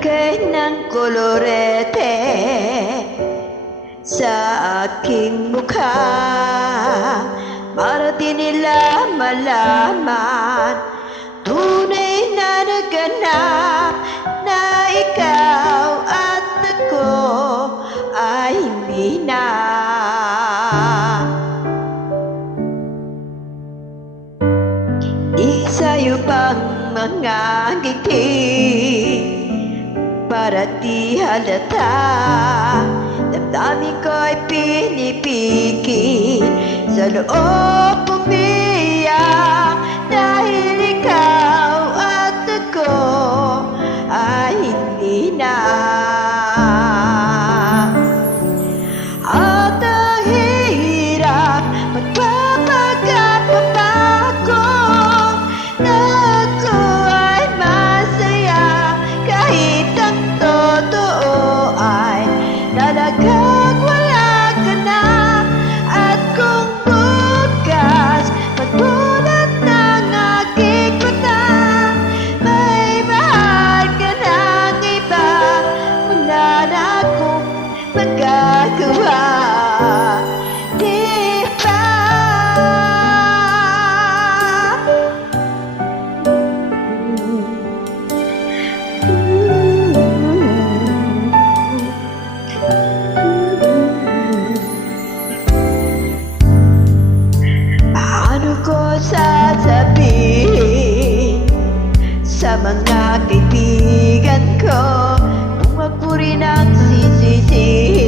Naglagay ng kolorete sa aking mukha para di nila malaman tunay na naganap na ikaw at ako ay hindi na. Isayo pang mga ngiti para di halata, damdamin ko'y pinipigil sa loob umiyak dahil ikaw at ako ay hindi na. At ang hirap magpapagat papako na ako ay masaya kahit ang totoo ay talagang wala ka na. At kung bukas magbulat ng aking mata may mahal ka ng iba, wala na akong magagawa, di ba? Paano ko sasabihin sa mga kaibigan ko kung ako rin ang sisisihin?